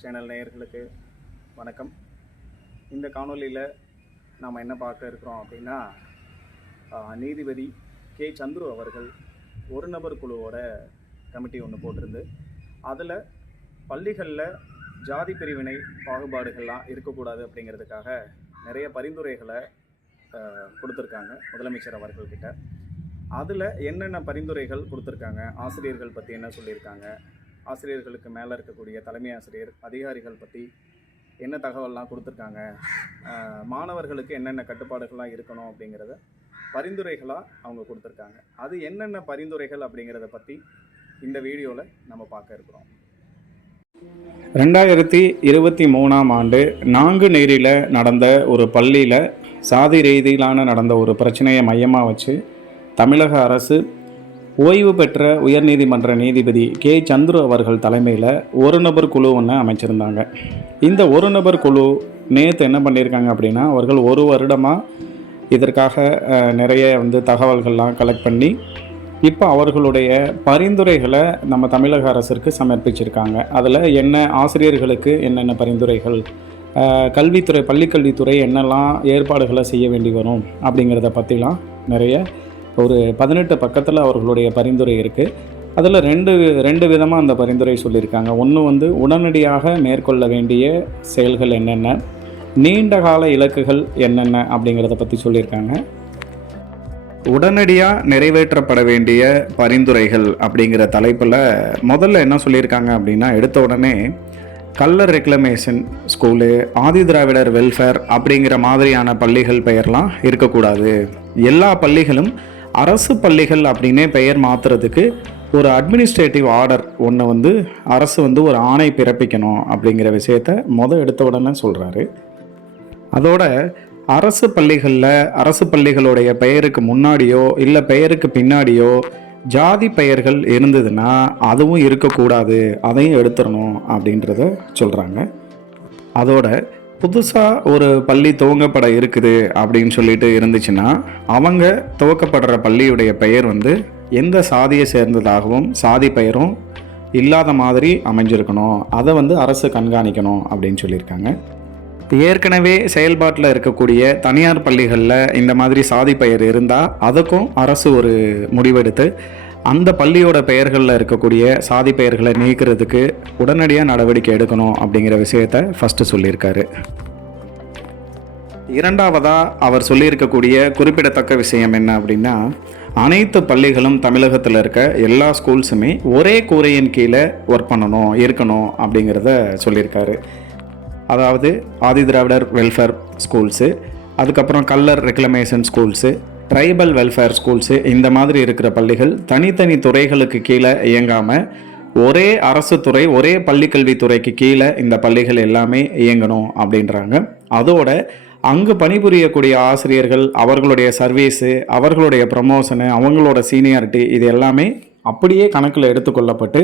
Channel நேயர்களுக்கு வணக்கம். இந்த காணொளியில் நாம் என்ன பார்க்க இருக்கிறோம் அப்படின்னா நீதிபதி கே. சந்துரு அவர்கள் ஒரு நபர் குழுவோட கமிட்டி ஒன்று போட்டிருந்து அதில் பள்ளிகளில் ஜாதி பிரிவினை பாகுபாடுகள்லாம் இருக்கக்கூடாது அப்படிங்கிறதுக்காக நிறைய பரிந்துரைகளை கொடுத்துருக்காங்க முதலமைச்சர் அவர்கள்கிட்ட. அதில் என்னென்ன பரிந்துரைகள் கொடுத்துருக்காங்க ஆசிரியர்கள் பற்றி என்ன சொல்லியிருக்காங்க ஆசிரியர்களுக்கு மேலே இருக்கக்கூடிய தலைமை ஆசிரியர் அதிகாரிகள் பற்றி என்ன தகவல்லாம் கொடுத்துருக்காங்க? மாணவர்களுக்கு என்னென்ன கட்டுப்பாடுகள்லாம் இருக்கணும் அப்படிங்கிறத பரிந்துரைகளாக அவங்க கொடுத்துருக்காங்க. அது என்னென்ன பரிந்துரைகள் அப்படிங்கிறத பற்றி இந்த வீடியோவில் நம்ம பார்க்க இருக்கிறோம். ரெண்டாயிரத்தி இருபத்தி மூணாம் ஆண்டு நான்கு நேரியில் நடந்த ஒரு பள்ளியில் சாதி ரீதியிலான நடந்த ஒரு பிரச்சனையை மையமாக வச்சு தமிழக அரசு ஓய்வு பெற்ற உயர்நீதிமன்ற நீதிபதி கே. சந்துரு அவர்கள் தலைமையில் ஒரு நபர் குழு ஒன்று அமைச்சிருந்தாங்க. இந்த ஒரு நபர் குழு நேற்று என்ன பண்ணியிருக்காங்க அப்படின்னா அவர்கள் ஒரு வருடமாக இதற்காக நிறைய வந்து தகவல்கள்லாம் கலெக்ட் பண்ணி இப்போ அவர்களுடைய பரிந்துரைகளை நம்ம தமிழக அரசிற்கு சமர்ப்பிச்சிருக்காங்க. அதில் என்ன ஆசிரியர்களுக்கு என்னென்ன பரிந்துரைகள் கல்வித்துறை பள்ளிக்கல்வித்துறை என்னெல்லாம் ஏற்பாடுகளை செய்ய வேண்டி வரும் அப்படிங்கிறத பற்றிலாம் நிறைய ஒரு பதினெட்டு பக்கத்தில் அவர்களுடைய பரிந்துரை இருக்குது அதில் ரெண்டு ரெண்டு விதமாக அந்த பரிந்துரை சொல்லியிருக்காங்க. ஒன்று வந்து உடனடியாக மேற்கொள்ள வேண்டிய செயல்கள் என்னென்ன நீண்ட கால இலக்குகள் என்னென்ன அப்படிங்கிறத பற்றி சொல்லியிருக்காங்க. உடனடியாக நிறைவேற்றப்பட வேண்டிய பரிந்துரைகள் அப்படிங்கிற தலைப்பில் முதல்ல என்ன சொல்லியிருக்காங்க அப்படின்னா எடுத்த உடனே Kallar reclamation school Adi Dravidar welfare அப்படிங்கிற மாதிரியான பள்ளிகள் பெயர்லாம் இருக்கக்கூடாது. எல்லா பள்ளிகளும் அரசு பள்ளிகள் அப்படின்னே பெயர் மாற்றுறதுக்கு ஒரு அட்மினிஸ்ட்ரேட்டிவ் ஆர்டர் ஒன்று வந்து அரசு வந்து ஒரு ஆணை பிறப்பிக்கணும் அப்படிங்கிற விஷயத்த மொதல் எடுத்த உடனே சொல்கிறாரு அதோட அரசு பள்ளிகளில் அரசு பள்ளிகளுடைய பெயருக்கு முன்னாடியோ இல்லை பெயருக்கு பின்னாடியோ ஜாதி பெயர்கள் இருந்ததுன்னா அதுவும் இருக்கக்கூடாது அதையும் எடுத்துடணும் அப்படின்றத சொல்கிறாங்க அதோட புதுசாக ஒரு பள்ளி துவங்கப்பட இருக்குது அப்படின்னு சொல்லிட்டு இருந்துச்சுன்னா அவங்க துவக்கப்படுற பள்ளியுடைய பெயர் வந்து எந்த சாதியை சேர்ந்ததாகவும் சாதி பெயரும் இல்லாத மாதிரி அமைஞ்சிருக்கணும். அதை வந்து அரசு கண்காணிக்கணும் அப்படின்னு சொல்லியிருக்காங்க. ஏற்கனவே செயல்பாட்டில் இருக்கக்கூடிய தனியார் பள்ளிகளில் இந்த மாதிரி சாதி பெயர் இருந்தால் அதுக்கும் அரசு ஒரு முடிவெடுத்து அந்த பள்ளியோட பெயர்களில் இருக்கக்கூடிய சாதி பெயர்களை நீக்கிறதுக்கு உடனடியாக நடவடிக்கை எடுக்கணும் அப்படிங்கிற விஷயத்த ஃபஸ்ட்டு சொல்லியிருக்காரு. இரண்டாவதாக அவர் சொல்லியிருக்கக்கூடிய குறிப்பிடத்தக்க விஷயம் என்ன அப்படின்னா அனைத்து பள்ளிகளும் தமிழகத்தில் இருக்க எல்லா ஸ்கூல்ஸுமே ஒரே கூரையின் கீழே ஒர்க் பண்ணணும் இருக்கணும் அப்படிங்கிறத சொல்லியிருக்காரு. அதாவது ஆதி திராவிடர் வெல்ஃபேர் ஸ்கூல்ஸு அதுக்கப்புறம் Kallar reclamation schools tribal welfare schools இந்த மாதிரி இருக்கிற பள்ளிகள் தனித்தனி துறைகளுக்கு கீழே இயங்காமல் ஒரே அரசு துறை ஒரே பள்ளிக்கல்வித்துறைக்கு கீழே இந்த பள்ளிகள் எல்லாமே இயங்கணும் அப்படின்றாங்க. அதோட அங்கு பணிபுரியக்கூடிய ஆசிரியர்கள் அவர்களுடைய சர்வீஸு அவர்களுடைய ப்ரமோஷனு அவங்களோட சீனியாரிட்டி இது எல்லாமே அப்படியே கணக்கில் எடுத்துக்கொள்ளப்பட்டு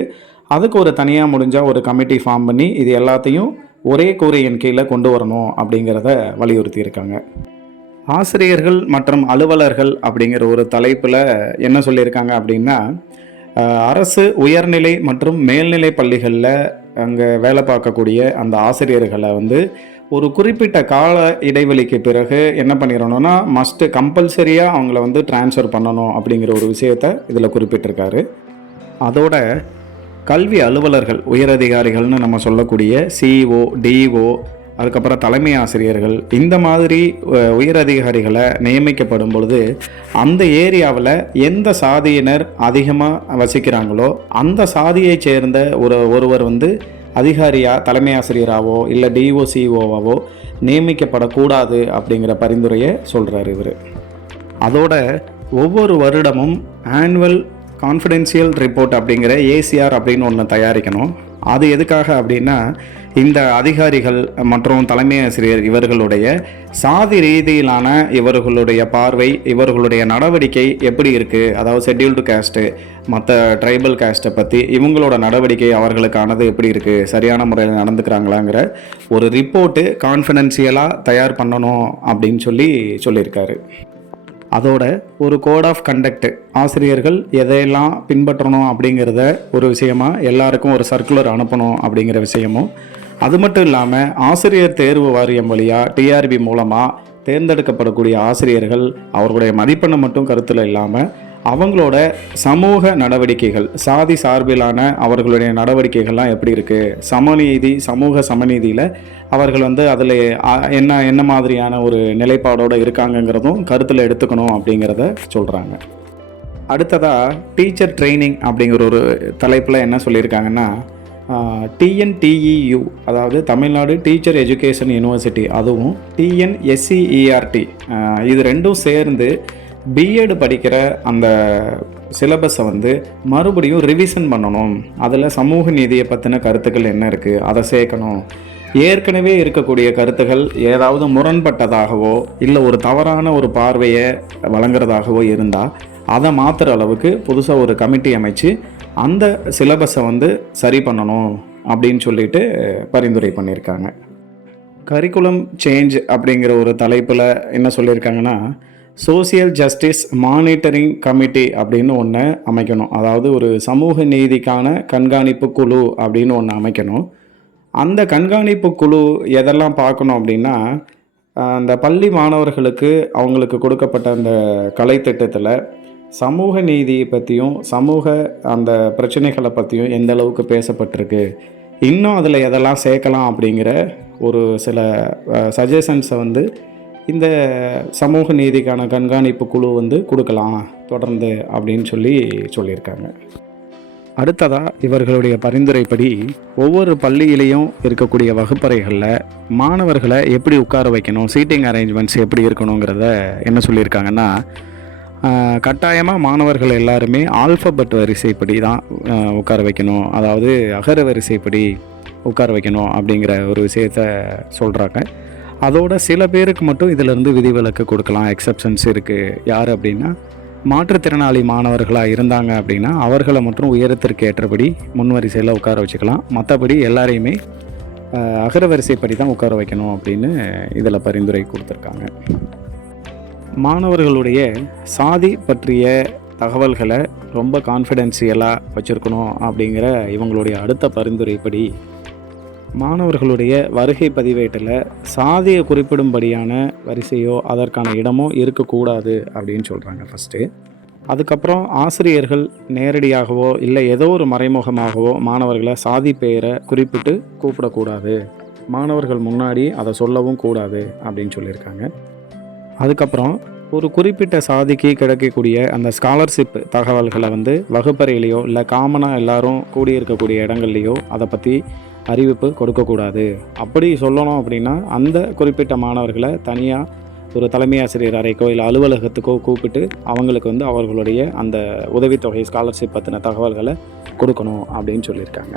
அதுக்கு ஒரு தனியாக முடிஞ்சால் ஒரு கமிட்டி ஃபார்ம் பண்ணி இது எல்லாத்தையும் ஒரே கூரையின் கீழே கொண்டு வரணும் அப்படிங்கிறத வலியுறுத்தி இருக்காங்க ஆசிரியர்கள் மற்றும் அலுவலர்கள் அப்படிங்கிற ஒரு தலைப்பில் என்ன சொல்லியிருக்காங்க அப்படின்னா அரசு உயர்நிலை மற்றும் மேல்நிலை பள்ளிகளில் அங்கே வேலை பார்க்கக்கூடிய அந்த ஆசிரியர்களை வந்து ஒரு குறிப்பிட்ட கால இடைவெளிக்கு பிறகு என்ன பண்ணிடணும்னா மஸ்ட்டு கம்பல்சரியாக அவங்கள வந்து ட்ரான்ஸ்ஃபர் பண்ணணும் அப்படிங்கிற ஒரு விஷயத்த இதில் குறிப்பிட்டிருக்காரு. அதோட கல்வி அலுவலர்கள் உயரதிகாரிகள்னு நம்ம சொல்லக்கூடிய சிஇஓ டிஇஓ அதுக்கப்புறம் தலைமை ஆசிரியர்கள் இந்த மாதிரி உயர் உயரதிகாரிகளை நியமிக்கப்படும் பொழுது அந்த ஏரியாவில் எந்த சாதியினர் அதிகமாக வசிக்கிறாங்களோ அந்த சாதியைச் சேர்ந்த ஒரு ஒருவர் வந்து அதிகாரியாக தலைமை ஆசிரியராகவோ இல்லை டிஓசிஓவாவோ நியமிக்கப்படக்கூடாது அப்படிங்கிற பரிந்துரையை சொல்கிறார் இவர். அதோட ஒவ்வொரு வருடமும் ஆனுவல் கான்ஃபிடென்ஷியல் ரிப்போர்ட் அப்படிங்கிற ஏசிஆர் அப்படின்னு ஒன்று தயாரிக்கணும். அது எதுக்காக அப்படின்னா இந்த அதிகாரிகள் மற்றும் தலைமை ஆசிரியர் இவர்களுடைய சாதி ரீதியிலான இவர்களுடைய பார்வை இவர்களுடைய நடவடிக்கை எப்படி இருக்குது அதாவது ஷெட்யூல்டு காஸ்ட்டு மற்ற ட்ரைபல் காஸ்ட்டை பற்றி இவங்களோட நடவடிக்கை அவர்களுக்கானது எப்படி இருக்குது சரியான முறையில் நடந்துக்கிறாங்களாங்கிற ஒரு ரிப்போர்ட்டு கான்ஃபிடென்ஷியலாக தயார் பண்ணணும் அப்படின்னு சொல்லி சொல்லியிருக்காரு. அதோட ஒரு கோட் ஆஃப் கண்டக்ட் ஆசிரியர்கள் எதையெல்லாம் பின்பற்றணும் அப்படிங்கிறத ஒரு விஷயமா எல்லாருக்கும் ஒரு சர்க்குலர் அனுப்பணும் அப்படிங்கிற விஷயமும். அது மட்டும் இல்லாமல் ஆசிரியர் தேர்வு வாரியம் வழியாக டிஆர்பி மூலமாக தேர்ந்தெடுக்கப்படக்கூடிய ஆசிரியர்கள் அவர்களுடைய மதிப்பெண்ணை மட்டும் கருத்தில் இல்லாமல் அவங்களோட சமூக நடவடிக்கைகள் சாதி சார்பிலான அவர்களுடைய நடவடிக்கைகள்லாம் எப்படி இருக்குது சமநீதி சமூக சமநீதியில் அவர்கள் வந்து அதில் என்ன என்ன மாதிரியான ஒரு நிலைப்பாடோடு இருக்காங்கங்கிறதும் கருத்தில் எடுத்துக்கணும் அப்படிங்கிறத சொல்கிறாங்க அடுத்ததாக டீச்சர் ட்ரைனிங் அப்படிங்கிற ஒரு தலைப்பில் என்ன சொல்லியிருக்காங்கன்னா டிஎன்டிஇயு அதாவது தமிழ்நாடு டீச்சர் எஜுகேஷன் யூனிவர்சிட்டி அதுவும் டிஎன்எஸ்சிஇஆர்டி இது ரெண்டும் சேர்ந்து பிஎட் படிக்கிற அந்த சிலபஸை வந்து மறுபடியும் ரிவிஷன் பண்ணணும். அதில் சமூக நீதியை பற்றின கருத்துக்கள் என்ன இருக்குது அதை சேர்க்கணும். ஏற்கனவே இருக்கக்கூடிய கருத்துகள் ஏதாவது முரண்பட்டதாகவோ இல்லை ஒரு தவறான ஒரு பார்வையை வழங்குறதாகவோ இருந்தால் அதை மாற்றுற அளவுக்கு புதுசாக ஒரு கமிட்டி அமைச்சு அந்த சிலபஸை வந்து சரி பண்ணணும் அப்படின்னு சொல்லிட்டு பரிந்துரை பண்ணியிருக்காங்க. கரிக்குலம் சேஞ்ச் அப்படிங்கிற ஒரு தலைப்பில் என்ன சொல்லியிருக்காங்கன்னா சோசியல் ஜஸ்டிஸ் மானிட்டரிங் கமிட்டி அப்படின்னு ஒன்று அமைக்கணும். அதாவது ஒரு சமூக நீதிக்கான கண்காணிப்பு குழு அப்படின்னு ஒன்று அமைக்கணும். அந்த கண்காணிப்பு குழு எதெல்லாம் பார்க்கணும் அப்படின்னா அந்த பள்ளி மாணவர்களுக்கு அவங்களுக்கு கொடுக்கப்பட்ட அந்த கலைத்திட்டத்தில் சமூக நீதியை பற்றியும் சமூக அந்த பிரச்சனைகளை பற்றியும் எந்த அளவுக்கு பேசப்பட்டிருக்கு இன்னும் அதில் எதெல்லாம் சேர்க்கலாம் அப்படிங்கிற ஒரு சில சஜஷன்ஸை வந்து இந்த சமூக நீதிக்கான கண்காணிப்பு குழு வந்து கொடுக்கலாம் தொடர்ந்து அப்படின்னு சொல்லி சொல்லியிருக்காங்க. அடுத்ததாக இவர்களுடைய பரிந்துரைப்படி ஒவ்வொரு பள்ளியிலையும் இருக்கக்கூடிய வகுப்பறைகளில் மாணவர்களை எப்படி உட்கார வைக்கணும் சீட்டிங் அரேஞ்ச்மெண்ட்ஸ் எப்படி இருக்கணுங்கிறத என்ன சொல்லியிருக்காங்கன்னா கட்டாயமாக மாணவர்கள் எல்லாருமே ஆல்ஃபபெட் வரிசைப்படி தான் உட்கார வைக்கணும். அதாவது அகர வரிசைப்படி உட்கார வைக்கணும் அப்படிங்கிற ஒரு விஷயத்த சொல்கிறாங்க அதோட சில பேருக்கு மட்டும் இதிலிருந்து விதிவிலக்கு கொடுக்கலாம். எக்ஸப்ஷன்ஸ் இருக்குது யார் அப்படின்னா மாற்றுத்திறனாளி மாணவர்களாக இருந்தாங்க அப்படின்னா அவர்களை மட்டும் உயரத்திற்கு ஏற்றபடி முன்வரிசையில் உட்கார வச்சுக்கலாம். மற்றபடி எல்லாரையுமே அகரவரிசைப்படி அகர வரிசைப்படி தான் உட்கார வைக்கணும் அப்படின்னு இதில் பரிந்துரை கொடுத்துருக்காங்க. மாணவர்களுடைய சாதி பற்றிய தகவல்களை ரொம்ப கான்ஃபிடென்சியலாக வச்சுருக்கணும் அப்படிங்கிற இவங்களுடைய அடுத்த பரிந்துரைப்படி மாணவர்களுடைய வருகை பதிவேட்டில் சாதியை குறிப்பிடும்படியான வரிசையோ அதற்கான இடமோ இருக்கக்கூடாது அப்படின்னு சொல்கிறாங்க ஃபஸ்ட்டு அதுக்கப்புறம் ஆசிரியர்கள் நேரடியாகவோ இல்லை ஏதோ ஒரு மறைமுகமாகவோ மாணவர்களை சாதி பெயரை குறிப்பிட்டு கூப்பிடக்கூடாது. மாணவர்கள் முன்னாடி அதை சொல்லவும் கூடாது அப்படின்னு சொல்லியிருக்காங்க. அதுக்கப்புறம் ஒரு குறிப்பிட்ட சாதிக்கு கிடைக்கக்கூடிய அந்த ஸ்காலர்ஷிப் தகவல்களை வந்து வகுப்பறையிலையோ இல்லை காமனாக எல்லாரும் கூடியிருக்கக்கூடிய இடங்கள்லையோ அதை பற்றி அறிவிப்பு கொடுக்கக்கூடாது. அப்படி சொல்லணும் அப்படின்னா அந்த குறிப்பிட்ட மாணவர்களை தனியாக ஒரு தலைமை ஆசிரியர் அறைக்கோ இல்லை அலுவலகத்துக்கோ கூப்பிட்டு அவங்களுக்கு வந்து அவர்களுடைய அந்த உதவித்தொகை ஸ்காலர்ஷிப் பற்றின தகவல்களை கொடுக்கணும் அப்படின்னு சொல்லியிருக்காங்க.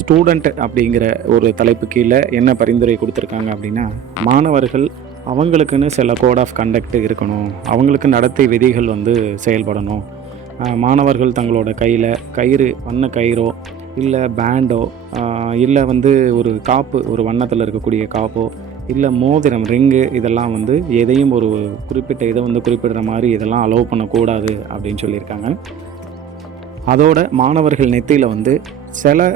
ஸ்டூடெண்ட் அப்படிங்கிற ஒரு தலைப்பு கீழே என்ன பரிந்துரை கொடுத்துருக்காங்க அப்படின்னா மாணவர்கள் அவங்களுக்குன்னு சில கோட் ஆஃப் கண்டக்ட் இருக்கணும். அவங்களுக்கு நடத்தை விதிகள் வந்து செயல்படணும். மாணவர்கள் தங்களோட கையில் கயிறு வண்ண கயிறோ இல்லை பேண்டோ இல்லை வந்து ஒரு காப்பு ஒரு வண்ணத்தில் இருக்கக்கூடிய காப்போ இல்லை மோதிரம் ரிங்கு இதெல்லாம் வந்து எதையும் ஒரு குறிப்பிட்ட இதை வந்து குறிப்பிடுற மாதிரி இதெல்லாம் அலோவ் பண்ணக்கூடாது அப்படின்னு சொல்லியிருக்காங்க. அதோட மாணவர்கள் நெத்தியில் வந்து சில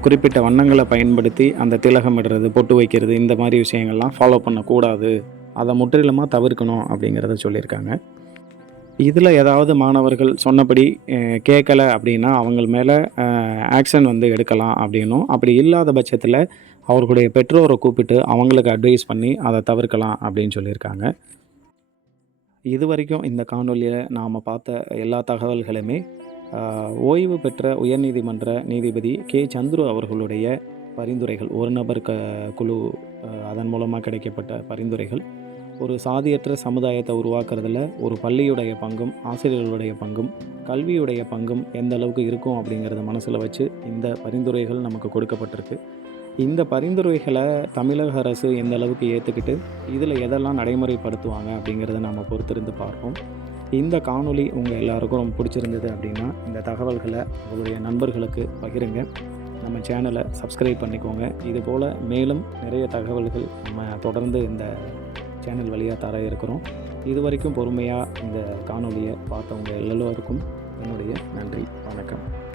குறிப்பிட்ட வண்ணங்களை பயன்படுத்தி அந்த திலகமிடுறது பொட்டு வைக்கிறது இந்த மாதிரி விஷயங்கள்லாம் ஃபாலோ பண்ணக்கூடாது. அதை முற்றிலுமாக தவிர்க்கணும் அப்படிங்கிறத சொல்லியிருக்காங்க. இதில் ஏதாவது மாணவர்கள் சொன்னபடி கேட்கலை கேட்கல அப்படின்னா அவங்க மேலே ஆக்ஷன் வந்து எடுக்கலாம் அப்படின்னும். அப்படி இல்லாத பட்சத்தில் அவர்களுடைய பெற்றோரை கூப்பிட்டு அவங்களுக்கு அட்வைஸ் பண்ணி அதை தவிர்க்கலாம் அப்படின்னு சொல்லியிருக்காங்க. இது வரைக்கும் இந்த காணொலியில் நாம் பார்த்த எல்லா தகவல்களுமே ஓய்வு பெற்ற உயர்நீதிமன்ற நீதிபதி கே. சந்துரு அவர்களுடைய பரிந்துரைகள் ஒரு நபர் க குழு அதன் மூலமாக கிடைக்கப்பட்ட பரிந்துரைகள். ஒரு சாதியற்ற சமுதாயத்தை உருவாக்குறதுல ஒரு பள்ளியுடைய பங்கும் ஆசிரியர்களுடைய பங்கும் கல்வியுடைய பங்கும் எந்த அளவுக்கு இருக்கும் அப்படிங்கிறத மனசில் வச்சு இந்த பரிந்துரைகள் நமக்கு கொடுக்கப்பட்டிருக்கு. இந்த பரிந்துரைகளை தமிழக அரசு எந்த அளவுக்கு ஏற்றுக்கிட்டு இதில் எதெல்லாம் நடைமுறைப்படுத்துவாங்க அப்படிங்கிறத நம்ம பொறுத்திருந்து பார்ப்போம். இந்த காணொளி உங்கள் எல்லாருக்கும் ரொம்ப பிடிச்சிருந்தது அப்படின்னா இந்த தகவல்களை உங்களுடைய நண்பர்களுக்கு பகிருங்க. நம்ம சேனலை சப்ஸ்கிரைப் பண்ணிக்கோங்க. இது போல் மேலும் நிறைய தகவல்கள் நம்ம தொடர்ந்து இந்த சேனல் வழியாக தர இருக்கிறோம். இது வரைக்கும் பொறுமையாக இந்த காணொலியை பார்த்தவங்க எல்லோருக்கும் என்னுடைய நன்றி வணக்கம்.